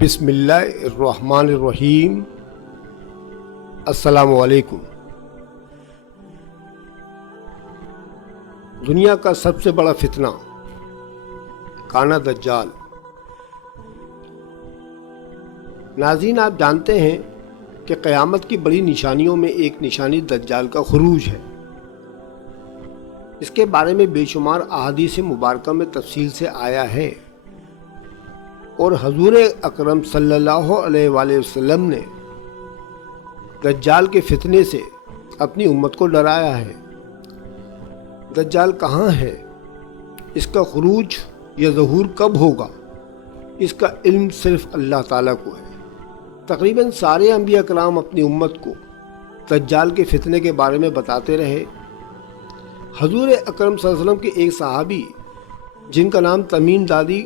بسم اللہ الرحمن الرحیم۔ السلام علیکم۔ دنیا کا سب سے بڑا فتنہ کانا دجال۔ ناظرین، آپ جانتے ہیں کہ قیامت کی بڑی نشانیوں میں ایک نشانی دجال کا خروج ہے۔ اس کے بارے میں بے شمار احادیث مبارکہ میں تفصیل سے آیا ہے، اور حضور اکرم صلی اللہ علیہ وآلہ وسلم نے دجال کے فتنے سے اپنی امت کو ڈرایا ہے۔ دجال کہاں ہے، اس کا خروج یا ظہور کب ہوگا، اس کا علم صرف اللہ تعالیٰ کو ہے۔ تقریباً سارے انبیاء کرام اپنی امت کو دجال کے فتنے کے بارے میں بتاتے رہے۔ حضور اکرم صلی اللہ علیہ وسلم کے ایک صحابی جن کا نام تمیم داری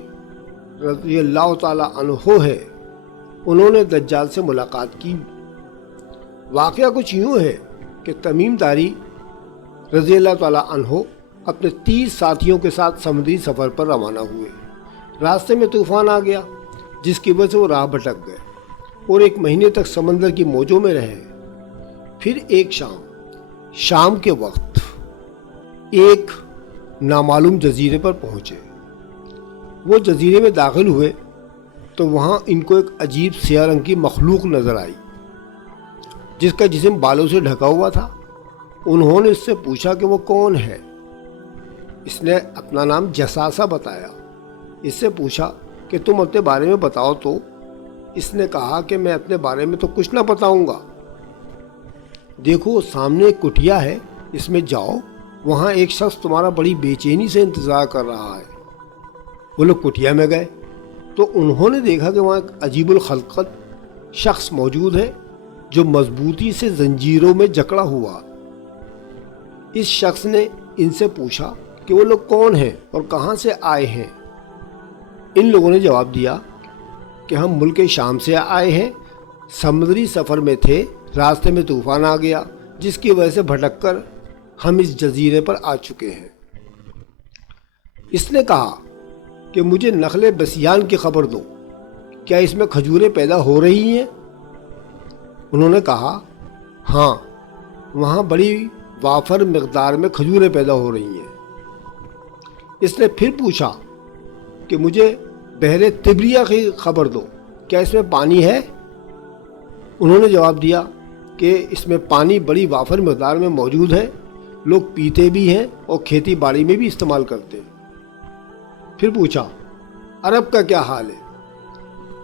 رضی اللہ تعالیٰ عنہ ہے، انہوں نے دجال سے ملاقات کی۔ واقعہ کچھ یوں ہے کہ تمیم داری رضی اللہ تعالیٰ عنہ اپنے 30 ساتھیوں کے ساتھ سمندری سفر پر روانہ ہوئے۔ راستے میں طوفان آ گیا، جس کی وجہ سے وہ راہ بھٹک گئے اور 1 مہینے تک سمندر کی موجوں میں رہے۔ پھر ایک شام کے وقت ایک نامعلوم جزیرے پر پہنچے۔ وہ جزیرے میں داخل ہوئے تو وہاں ان کو ایک عجیب سیاہ رنگ کی مخلوق نظر آئی، جس کا جسم بالوں سے ڈھکا ہوا تھا۔ انہوں نے اس سے پوچھا کہ وہ کون ہے۔ اس نے اپنا نام جساسہ بتایا۔ اس سے پوچھا کہ تم اپنے بارے میں بتاؤ تو۔ اس نے کہا کہ میں اپنے بارے میں تو کچھ نہ بتاؤں گا، دیکھو سامنے ایک کٹیا ہے، اس میں جاؤ، وہاں ایک شخص تمہارا بڑی بے چینی سے انتظار کر رہا ہے۔ وہ لوگ کٹیا میں گئے تو انہوں نے دیکھا کہ وہاں ایک عجیب الخلقت شخص موجود ہے جو مضبوطی سے زنجیروں میں جکڑا ہوا۔ اس شخص نے ان سے پوچھا کہ وہ لوگ کون ہیں اور کہاں سے آئے ہیں۔ ان لوگوں نے جواب دیا کہ ہم ملک شام سے آئے ہیں، سمندری سفر میں تھے، راستے میں طوفان آ گیا جس کی وجہ سے بھٹک کر ہم اس جزیرے پر آ چکے ہیں۔ اس نے کہا کہ مجھے نخل بسیان کی خبر دو، کیا اس میں کھجوریں پیدا ہو رہی ہیں؟ انہوں نے کہا ہاں، وہاں بڑی وافر مقدار میں کھجوریں پیدا ہو رہی ہیں۔ اس نے پھر پوچھا کہ مجھے بحر طبریہ کی خبر دو، کیا اس میں پانی ہے؟ انہوں نے جواب دیا کہ اس میں پانی بڑی وافر مقدار میں موجود ہے، لوگ پیتے بھی ہیں اور کھیتی باڑی میں بھی استعمال کرتے ہیں۔ پھر پوچھا عرب کا کیا حال ہے،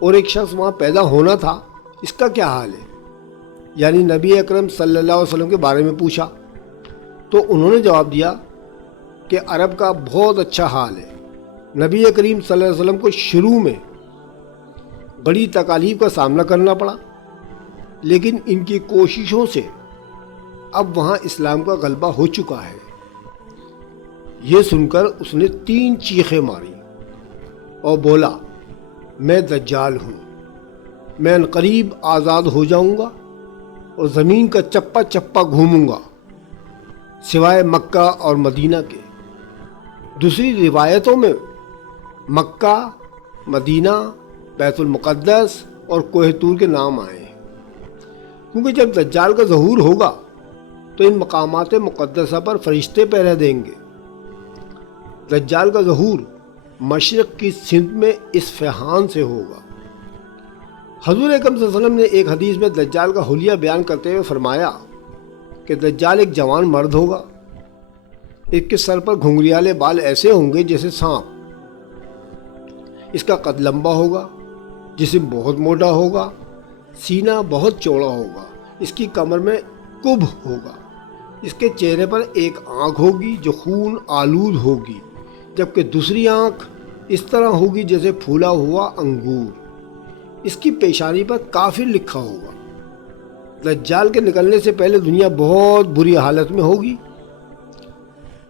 اور ایک شخص وہاں پیدا ہونا تھا، اس کا کیا حال ہے؟ یعنی نبی اکرم صلی اللہ علیہ وسلم کے بارے میں پوچھا تو انہوں نے جواب دیا کہ عرب کا بہت اچھا حال ہے۔ نبی کریم صلی اللہ علیہ وسلم کو شروع میں بڑی تکالیف کا سامنا کرنا پڑا، لیکن ان کی کوششوں سے اب وہاں اسلام کا غلبہ ہو چکا ہے۔ یہ سن کر اس نے 3 چیخیں ماری اور بولا میں دجال ہوں، میں عنقریب آزاد ہو جاؤں گا اور زمین کا چپا چپا گھوموں گا سوائے مکہ اور مدینہ کے۔ دوسری روایتوں میں مکہ، مدینہ، بیت المقدس اور کوہ طور کے نام آئے ہیں، کیونکہ جب دجال کا ظہور ہوگا تو ان مقامات مقدسہ پر فرشتے پہرا دیں گے۔ دجال کا ظہور مشرق کی سمت میں اصفہان سے ہوگا۔ حضور اکرم صلی اللہ علیہ وسلم نے ایک حدیث میں دجال کا حلیہ بیان کرتے ہوئے فرمایا کہ دجال ایک جوان مرد ہوگا، اس کے سر پر گھنگریالے بال ایسے ہوں گے جیسے سانپ، اس کا قد لمبا ہوگا، جسم بہت موٹا ہوگا، سینہ بہت چوڑا ہوگا، اس کی کمر میں کب ہوگا، اس کے چہرے پر ایک آنکھ ہوگی جو خون آلود ہوگی، جبکہ دوسری آنکھ اس طرح ہوگی جیسے پھولا ہوا انگور، اس کی پیشانی پر کافر لکھا ہوگا۔ دجال کے نکلنے سے پہلے دنیا بہت بری حالت میں ہوگی۔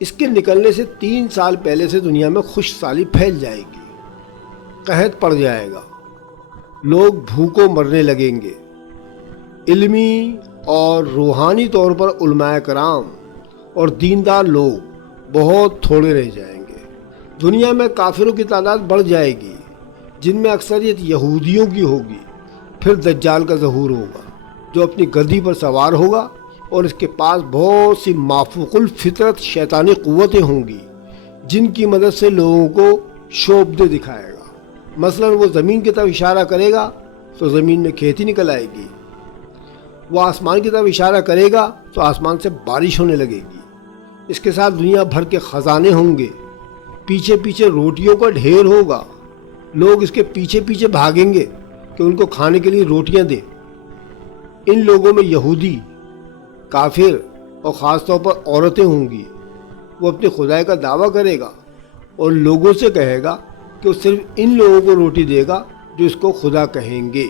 اس کے نکلنے سے 3 سال پہلے سے دنیا میں خوش سالی پھیل جائے گی، قحط پڑ جائے گا، لوگ بھوکوں مرنے لگیں گے، علمی اور روحانی طور پر علماء کرام اور دیندار لوگ بہت تھوڑے رہ جائیں گے، دنیا میں کافروں کی تعداد بڑھ جائے گی، جن میں اکثریت یہودیوں کی ہوگی۔ پھر دجال کا ظہور ہوگا جو اپنی گدی پر سوار ہوگا اور اس کے پاس بہت سی مافوق الفطرت شیطانی قوتیں ہوں گی جن کی مدد سے لوگوں کو شعبدے دکھائے گا۔ مثلا وہ زمین کی طرف اشارہ کرے گا تو زمین میں کھیتی نکل آئے گی، وہ آسمان کی طرف اشارہ کرے گا تو آسمان سے بارش ہونے لگے گی۔ اس کے ساتھ دنیا بھر کے خزانے ہوں گے، پیچھے پیچھے روٹیوں کا ڈھیر ہوگا، لوگ اس کے پیچھے پیچھے بھاگیں گے کہ ان کو کھانے کے لیے روٹیاں دے۔ ان لوگوں میں یہودی، کافر اور خاص طور پر عورتیں ہوں گی۔ وہ اپنی خدائی کا دعویٰ کرے گا اور لوگوں سے کہے گا کہ وہ صرف ان لوگوں کو روٹی دے گا جو اس کو خدا کہیں گے۔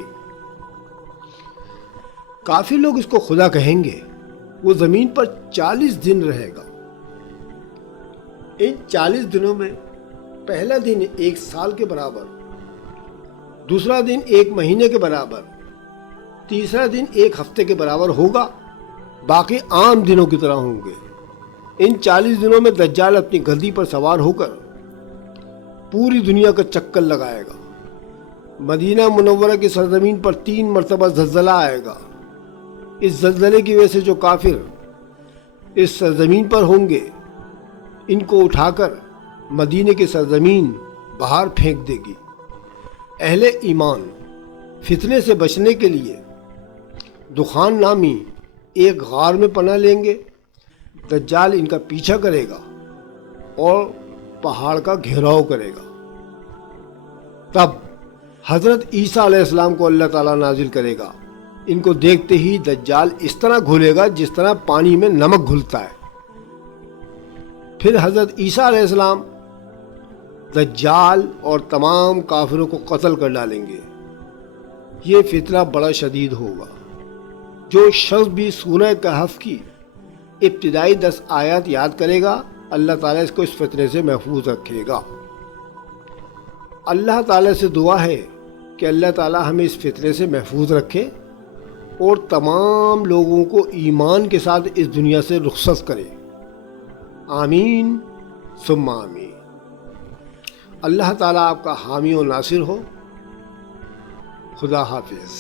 کافی لوگ اس کو خدا کہیں گے۔ وہ زمین پر 40 دن رہے گا۔ ان 40 دنوں میں پہلا دن 1 سال کے برابر، دوسرا دن 1 مہینے کے برابر، تیسرا دن 1 ہفتے کے برابر ہوگا، باقی عام دنوں کی طرح ہوں گے۔ ان 40 دنوں میں دجال اپنی گدی پر سوار ہو کر پوری دنیا کا چکر لگائے گا۔ مدینہ منورہ کی سرزمین پر 3 مرتبہ زلزلہ آئے گا۔ اس زلزلے کی وجہ سے جو کافر اس سرزمین پر ہوں گے ان کو اٹھا کر مدینے کی سرزمین باہر پھینک دے گی۔ اہل ایمان فتنے سے بچنے کے لیے دخان نامی ایک غار میں پناہ لیں گے۔ دجال ان کا پیچھا کرے گا اور پہاڑ کا گھیراؤ کرے گا۔ تب حضرت عیسیٰ علیہ السلام کو اللہ تعالیٰ نازل کرے گا۔ ان کو دیکھتے ہی دجال اس طرح گھلے گا جس طرح پانی میں نمک گھلتا ہے۔ پھر حضرت عیسیٰ علیہ السلام دجال اور تمام کافروں کو قتل کر ڈالیں گے۔ یہ فتنہ بڑا شدید ہوگا۔ جو شخص بھی سورہ کہف کی ابتدائی 10 آیات یاد کرے گا اللہ تعالیٰ اس کو اس فتنے سے محفوظ رکھے گا۔ اللہ تعالیٰ سے دعا ہے کہ اللہ تعالیٰ ہمیں اس فتنے سے محفوظ رکھے اور تمام لوگوں کو ایمان کے ساتھ اس دنیا سے رخصت کرے۔ آمین ثم آمین۔ اللہ تعالیٰ آپ کا حامی و ناصر ہو۔ خدا حافظ۔